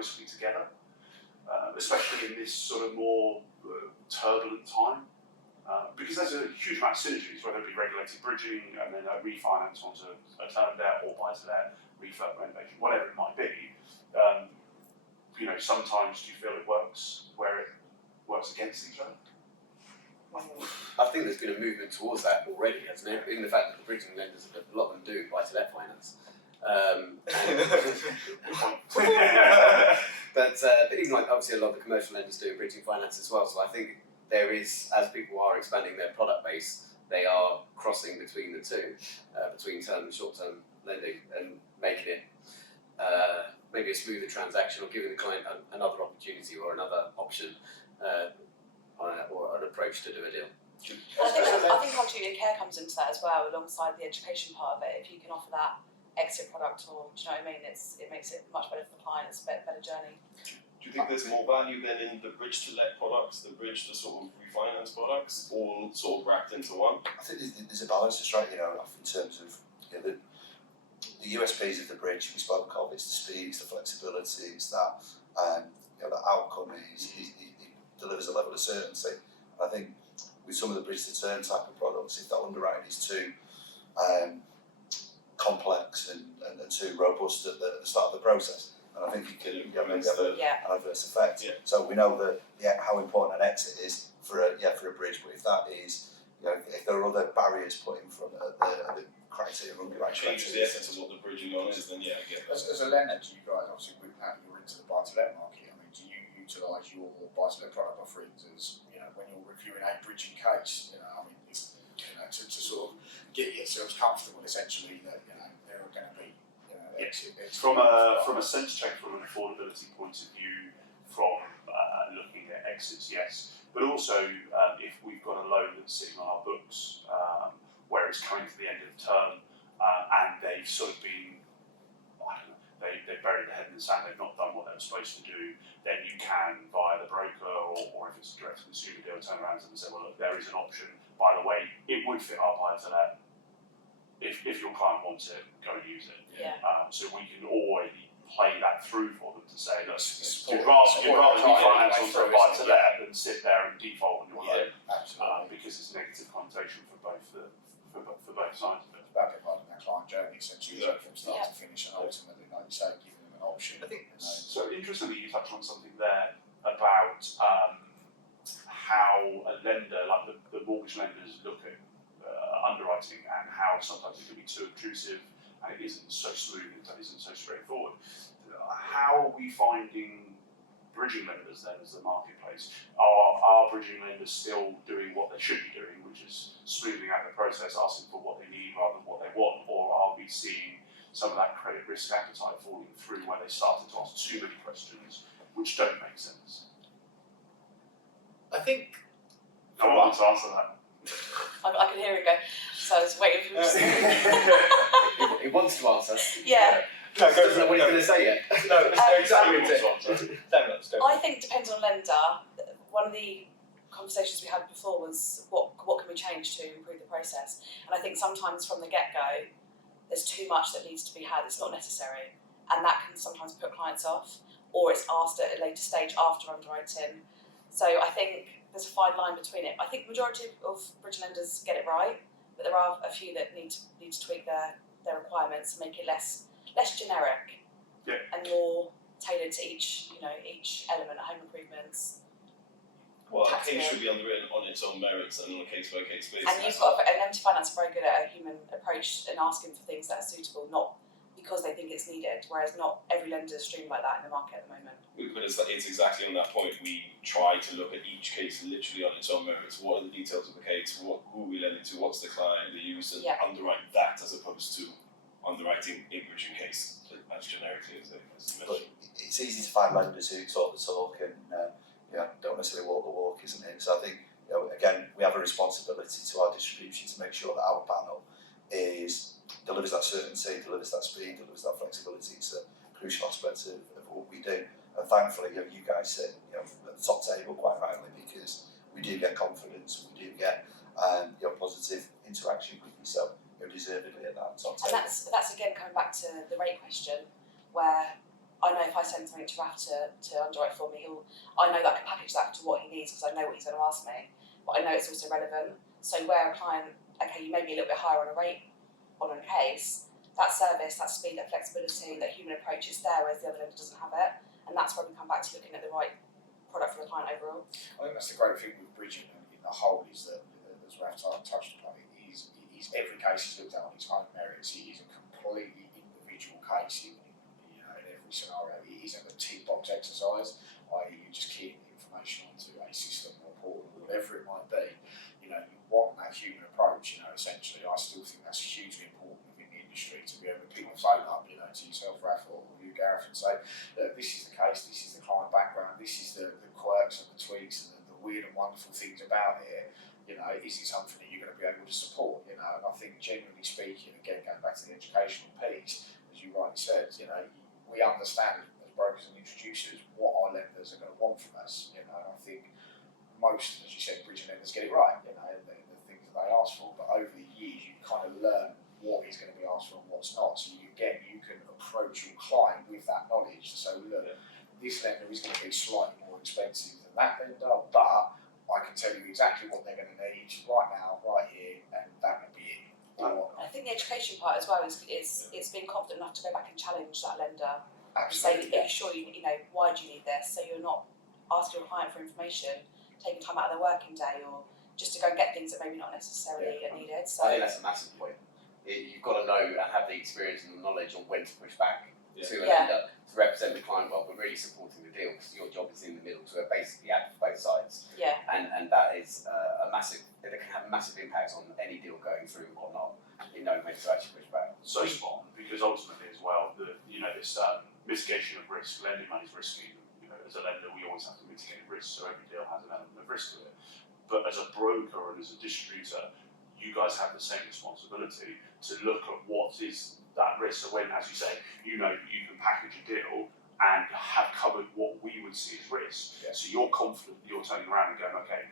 closely together, especially in this sort of more turbulent time. Because there's a huge amount of synergies, whether it be regulated bridging and then a refinance onto a term debt or buy-to-let, refurb renovation, whatever it might be. Sometimes do you feel it works where it works against each other? I think there's been a movement towards that already, hasn't it? In the fact that the bridging lenders, a lot of them do buy-to-let finance. But even like obviously a lot of the commercial lenders do bridging finance as well. So I think there is, as people are expanding their product base, they are crossing between the two, between term and short-term lending, and making it maybe a smoother transaction, or giving the client another opportunity or another option, or an approach to do a deal. I think our duty of care comes into that as well, alongside the education part of it. If you can offer that exit product, or do you know what I mean? It makes it much better for the client. It's a better journey. Do you think there's more value then in the bridge to let products, the bridge to sort of refinance products, all sort of wrapped into one? I think there's a balance to strike, in terms of the USPs of the bridge we spoke of. It's the speed, it's the flexibility, it's that the outcome is it delivers a level of certainty. And I think with some of the bridge to term type of products, if that underwriting is too complex and too robust at the start of the process, and I think it can have an adverse effect. Yeah. So we know that how important an exit is for a bridge, but if that is, if there are other barriers put in front of the criteria of underwriting, changes the essence of what the bridging on is, then I get that. As a lender, do you guys, obviously with that, you're into the buy-to-let market. I mean, do you utilise your buy-to-let product offerings as when you're reviewing a bridging case? To sort of get yourselves comfortable, essentially, that there are going to be exit. From a sense check, from an affordability point of view, from looking at exits, yes, but also if we've got a loan that's sitting on our books where it's coming to the end of the term and they've sort of been, they've buried their head in the sand, they've not done what they were supposed to do, then you can, via the broker or if it's a direct consumer deal, turn around to them and say, well, look, there is an option. By the way, it would fit our buy-to-let. If your client wants it, go and use it. Yeah. So we can always play that through for them to say, look, you'd rather refinance onto a buy-to-let than sit there and default on your loan, because it's a negative connotation for both sides of it. It's about providing that client journey, essentially, from start to finish, and ultimately, like you say, giving them an option. I think so. Interestingly, you touched on something there about how a lender, like the mortgage lenders, look at underwriting, and how sometimes it can be too obtrusive and it isn't so smooth and it isn't so straightforward. How are we finding bridging lenders then as the marketplace? Are bridging lenders still doing what they should be doing, which is smoothing out the process, asking for what they need rather than what they want, or are we seeing some of that credit risk appetite falling through where they started to ask too many questions which don't make sense? I think. No one wants to answer that. I can hear it go. So I was waiting for him to say. He wants to answer. Yeah. No, go doesn't know what he's going to say yet. No, exactly what it. I think depends on lender. One of the conversations we had before was what can we change to improve the process, and I think sometimes from the get-go there's too much that needs to be had. It's not necessary, and that can sometimes put clients off, or it's asked at a later stage after underwriting. So I think there's a fine line between it. I think the majority of bridge lenders get it right, but there are a few that need to tweak their requirements and make it less generic and more tailored to each element, home improvements. Well, a case should be underwritten on its own merits and on a case-by-case basis. And you've got an empty finance very good at a human approach and asking for things that are suitable, not because they think it's needed, whereas not every lender is streamed like that in the market at the moment. But it's exactly on that point. We try to look at each case literally on its own merits. What are the details of the case? Who are we lending to? What's the client, the use, and underwrite that as opposed to underwriting a bridging case as generically as you mentioned. But it's easy to find lenders who talk the talk and don't necessarily walk the walk, isn't it? So I think again we have a responsibility to our distribution to make sure that our panel delivers that certainty, delivers that speed, delivers that flexibility. It's a crucial aspect of what we do. And thankfully, you guys sit at the top table quite rightly, because we do get confidence, we do get positive interaction with you. So you're deservedly at that top table. And that's again coming back to the rate question, where I know if I send something to Raf to underwrite for me, I know that I can package that to what he needs because I know what he's going to ask me, but I know it's also relevant. So where a client, okay, you may be a little bit higher on a rate on a case, that service, that speed, that flexibility, that human approach is there, whereas the other lender doesn't have it, and that's where we come back to looking at the right product for the client overall. I think that's the great thing with bridging in the whole is that, as Raf touched upon, is every case is looked at on its own merits. It is a completely individual case in every scenario. It isn't a tick box exercise, i.e. you just keying the information onto a system or portal, whatever it might be. You want that human approach, essentially. I still think that's hugely important within the industry to be able to pick the phone up, to yourself, Raf, or you, Gareth, and say, look, this is the case, this is the client background, this is the quirks and the tweaks and the weird and wonderful things about it. Is it something that you're going to be able to support? And I think, generally speaking, again, going back to the educational piece, as you rightly said, we understand as brokers and introducers what our lenders are going to want from us. I think most, as you said, bridging lenders get it right. The things that they ask for, but over the years, you kind of learn what is going to be asked for and what's not. So you can approach your client with that knowledge. So look, this lender is going to be slightly more expensive than that lender, but I can tell you exactly what they're going to need right now, right here, and that will be it. I think the education part as well is being confident enough to go back and challenge that lender. Absolutely. Say, sure, why do you need this? So you're not asking your client for information, taking time out of their working day, or just to go and get things that maybe not necessarily are needed. So I think that's a massive point. You've got to know and have the experience and the knowledge on when to push back to a lender to represent the client well, but really supporting the deal, because your job is in the middle to basically add for both sides. Yeah. And that is it can have a massive impact on any deal going through or not, knowing when to actually push back. So spot on, because ultimately as well, this mitigation of risk, lending money is risky. As a lender, we always have to mitigate risk, so every deal has an element of risk to it. But as a broker and as a distributor, you guys have the same responsibility to look at what is that risk. So when, as you say, you can package a deal and have covered what we would see as risk. Yeah. So you're confident that you're turning around and going, okay,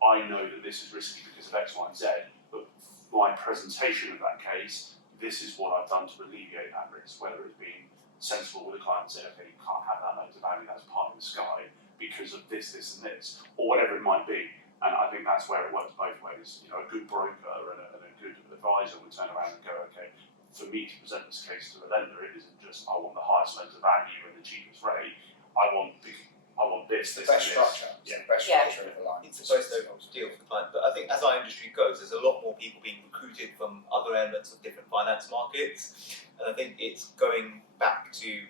I know that this is risky because of X, Y, and Z, but my presentation of that case, this is what I've done to alleviate that risk, whether it's being sensible with the client and saying, okay, you can't have that loan to value, that's part of the sky because of this, and this, or whatever it might be. And I think that's where it works both ways. A good broker and a good advisor would turn around and go, okay, for me to present this case to a lender, it isn't just I want the highest loan to value and the cheapest rate. I want this, The this, best and structure. this. It's the best structure of the line. It's supposed to deal with the client, but I think as our industry goes, there's a lot more people being recruited from other elements of different finance markets, and I think it's going back to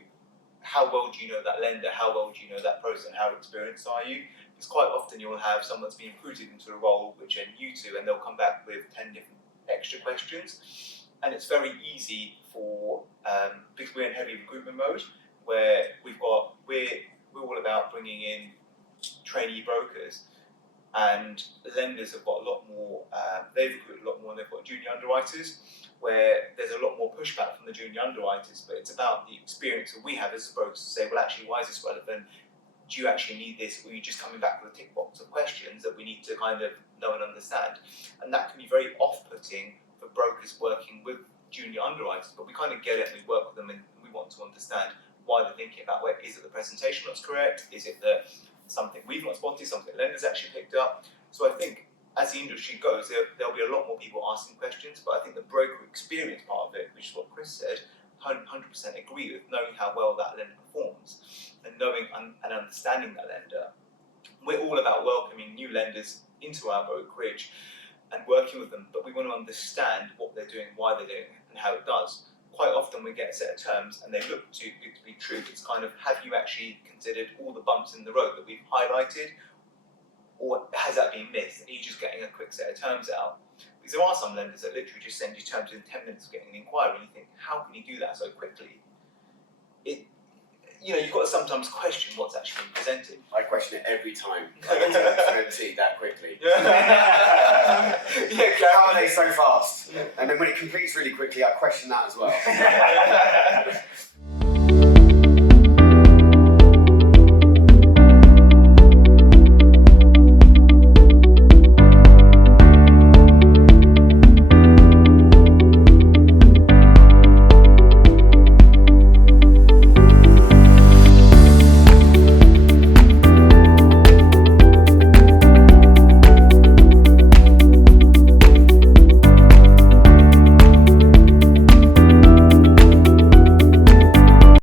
how well do you know that lender, how well do you know that process, and how experienced are you? Because quite often you'll have someone that's being recruited into a role which they're new to, and they'll come back with 10 different extra questions, and it's very easy for because we're in heavy recruitment mode, where we're all about bringing in trainee brokers, and lenders have got a lot more. They've recruited a lot more, and they've got junior underwriters, where there's a lot more pushback from the junior underwriters. But it's about the experience that we have as brokers to say, well, actually, why is this relevant? Do you actually need this, or are you just coming back with a tick box of questions that we need to kind of know and understand? And that can be very off-putting for brokers working with junior underwriters, but we kind of get it and we work with them and we want to understand why they're thinking about where is it the presentation that's correct? Is it that something we've not spotted, something lenders actually picked up? So I think as the industry goes, there'll be a lot more people asking questions, but I think the broker experience part of it, which is what Chris said, 100% agree with, knowing how well that lender performs and knowing and understanding that lender. We're all about welcoming new lenders into our brokerage and working with them, but we want to understand what they're doing, why they're doing it, and how it does. Quite often we get a set of terms and they look too good to be true. It's kind of, have you actually considered all the bumps in the road that we've highlighted, or has that been missed? Are you just getting a quick set of terms out? Because there are some lenders that literally just send you terms in 10 minutes of getting an inquiry, and you think, how can you do that so quickly? You've got to sometimes question what's actually been presented. I question it every time. I get to MT that quickly. How are they so fast? And then when it completes really quickly, I question that as well.